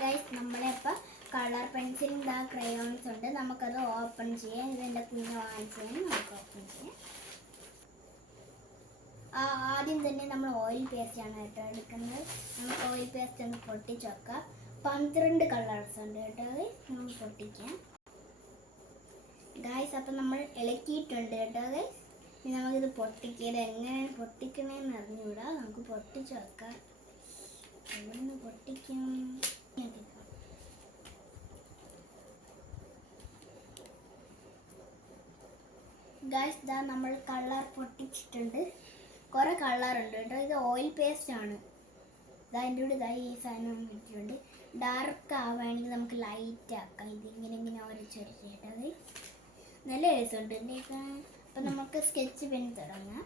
Guys, നമ്മളിപ്പോൾ colour പെൻസിലിൻ്റെ crayons ഉണ്ട്, നമുക്കത് ഓപ്പൺ ചെയ്യാം. ഇതിൻ്റെ കുഞ്ഞ് വാങ്ങിച്ചു നമുക്ക് ഓപ്പൺ ചെയ്യാം. ആദ്യം തന്നെ നമ്മൾ ഓയിൽ പേസ്റ്റാണ് കേട്ടോ എടുക്കുന്നത്. നമുക്ക് ഓയിൽ പേസ്റ്റ് ഒന്ന് പൊട്ടിച്ച് വെക്കാം. 12 കളേഴ്സ് ഉണ്ട് കേട്ടോ, നമുക്ക് പൊട്ടിക്കാം ഗൈസ്. അപ്പം നമ്മൾ ഇളക്കിയിട്ടുണ്ട് കേട്ടോ ഗൈസ്. ഇനി നമുക്കിത് പൊട്ടിക്കൽ എങ്ങനെയാണ് പൊട്ടിക്കണേന്ന് അറിഞ്ഞുകൂടാ. നമുക്ക് പൊട്ടിച്ച് വെക്കാം. എവിടുന്ന് പൊട്ടിക്കും? ഗൈസ്, ഇതാ നമ്മൾ കളർ പൊട്ടിച്ചിട്ടുണ്ട്. കുറേ കളറുണ്ട് കേട്ടോ. ഇത് ഓയിൽ പേസ്റ്റ് ആണ്. അതിൻ്റെ കൂടെ ഈ സാധനം വെച്ചിട്ടുണ്ട്. ഡാർക്ക് ആവുകയാണെങ്കിൽ നമുക്ക് ലൈറ്റ് ആക്കാം. ഇതിങ്ങനെ ഓരോ ചെറിയത് നല്ല രസമുണ്ട്. അപ്പം നമുക്ക് സ്കെച്ച് പെൻ തുടങ്ങാം.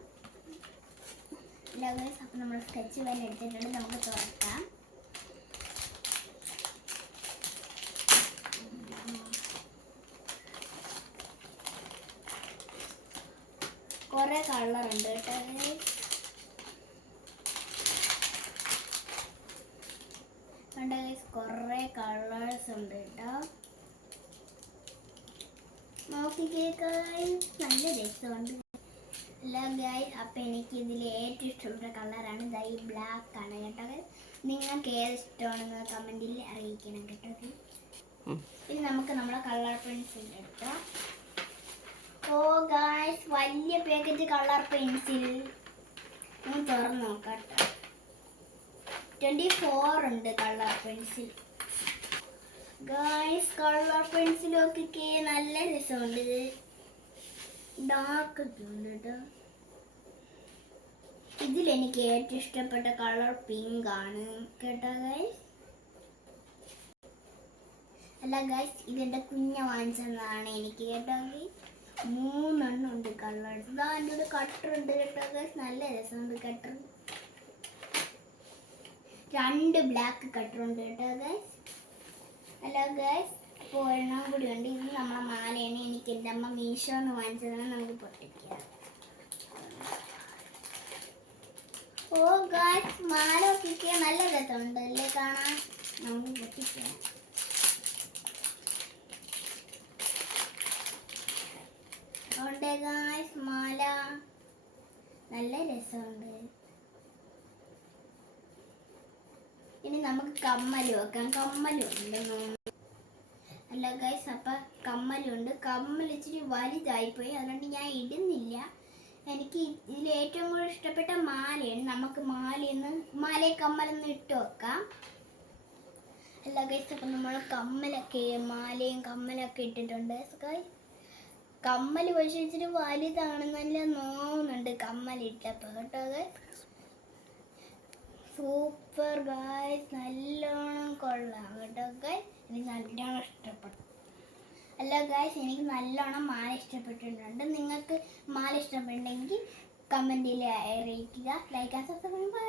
ഗൈസ്, അപ്പം നമ്മൾ സ്കെച്ച് പെൻ എടുത്തിട്ടുണ്ട്. നമുക്ക് തുറക്കാം. കുറേ കളറുണ്ട് കേട്ടോ. കുറേ കളേഴ്സ് ഉണ്ട് കേട്ടോ. നോക്കിക്കേക്കായി നല്ല രസമുണ്ട് അല്ല ഗൈസ്. അപ്പം എനിക്ക് ഇതിൽ ഏറ്റവും ഇഷ്ടപ്പെട്ട കളറാണ് ഈ ബ്ലാക്ക് ആണ് കേട്ടോ. നിങ്ങൾക്ക് ഏത് ഇഷ്ടമാണെന്ന് കമൻറ്റിൽ അറിയിക്കണം കേട്ടോ. പിന്നെ നമുക്ക് നമ്മുടെ കളർ പെൻസിൽ എടുക്കാം. ഓ ഗൈസ്, വലിയ പാക്കറ്റ് കളർ പെൻസിൽ തുറന്ന് നോക്കാം കേട്ടോ. 24 ഉണ്ട് കളർ പെൻസിൽ. ഗൈസ്, കളർ പെൻസിലൊക്കെ നല്ല രസമുണ്ട്. ഡാർക്ക് ഒക്കെ ഉണ്ട് കേട്ടോ. ഇതിലെനിക്ക് ഏറ്റവും ഇഷ്ടപ്പെട്ട കളർ പിങ്ക് ആണ് കേട്ടോ ഗൈസ്. അല്ല ഗൈസ്, ഇതെൻ്റെ കുഞ്ഞ വാങ്ങിച്ചതാണ് എനിക്ക് കേട്ടോ. 3 എണ്ണം ഉണ്ട് കളേഴ്സ്. ഇതാ എൻ്റെ ഒരു കട്ടർ ഉണ്ട് കേട്ടോ ഗൈസ്. നല്ല രസമുണ്ട് കട്ടർ. 2 ബ്ലാക്ക് കട്ടർ ഉണ്ട് കേട്ടോ ഗൈസ്. അല്ല ഗൈസ്, അപ്പോൾ ഒരെണ്ണം കൂടി ഉണ്ട്. ഇത് നമ്മളെ മാലയാണ്. എനിക്ക് എൻ്റെ അമ്മ മീഷോന്ന് വാങ്ങിച്ചതാണ്. നമുക്ക് പൊട്ടിക്കാം. ഓ ഗൈസ്, മാല ഒക്കെ നല്ല രസമുണ്ട് അല്ലേ കാണാൻ. നമുക്ക് പൊട്ടിക്കാം. അതുകൊണ്ട് ഗൈസ്, മാല നല്ല രസമുണ്ട്. ഇനി നമുക്ക് കമ്മൽ വെക്കാം. കമ്മലുണ്ട്. അല്ല ഗൈസ്, അപ്പം കമ്മലുണ്ട്. കമ്മൽ ഇച്ചിരി വലുതായിപ്പോയി, അതുകൊണ്ട് ഞാൻ ഇടുന്നില്ല. എനിക്ക് ഇതിൽ ഏറ്റവും കൂടുതൽ ഇഷ്ടപ്പെട്ട മാലയാണ്. നമുക്ക് മാലയും കമ്മലൊന്നും ഇട്ട് വെക്കാം. അല്ല ഗൈസ്, അപ്പം നമ്മൾ മാലയും കമ്മലൊക്കെ ഇട്ടിട്ടുണ്ട് ഗൈസ്. കമ്മൽ പക്ഷേ ഇച്ചിരി വലുതാണ്. നല്ല നോവുന്നുണ്ട് കമ്മലിട്ടപ്പോൾ കേട്ടോ ഗൈസ്. സൂപ്പർ ഗൈസ്, നല്ലോണം കൊള്ളാം കേട്ടോ ഗൈസ്. എനിക്ക് നല്ലോണം ഇഷ്ടപ്പെട്ടു. അല്ല ഗൈസ്, എനിക്ക് നല്ലോണം മാല ഇഷ്ടപ്പെട്ടിട്ടുണ്ട്. നിങ്ങൾക്ക് മാല ഇഷ്ടപ്പെട്ടെങ്കിൽ കമൻറ്റിൽ അറിയിക്കുക. Like and subscribe.